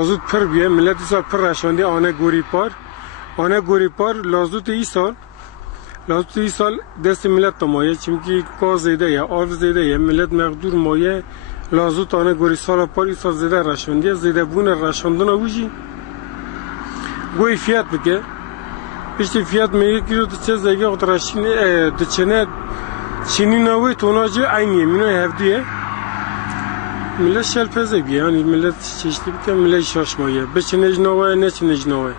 لازوت پر بیه ملت سال پر رشانده آنه گوری پار لازوت ای سال دست ملت مایه چونکی کار زیده یا آرف زیده یا ملت مقدور مایه لازوت آنه گوری سال پار ای سال زیده رشانده زیده بون رشاندن اوجی گوی فیات بکه پشتی فیات میگه که تو چه زیگه خود رشین دچنه چینی نوی توناجی عینیه مینو هفدیه ملت شل پزه بیه یعنی ملت چشتی بکه ملت شاش مایه بچنج نوی نه چنج نوی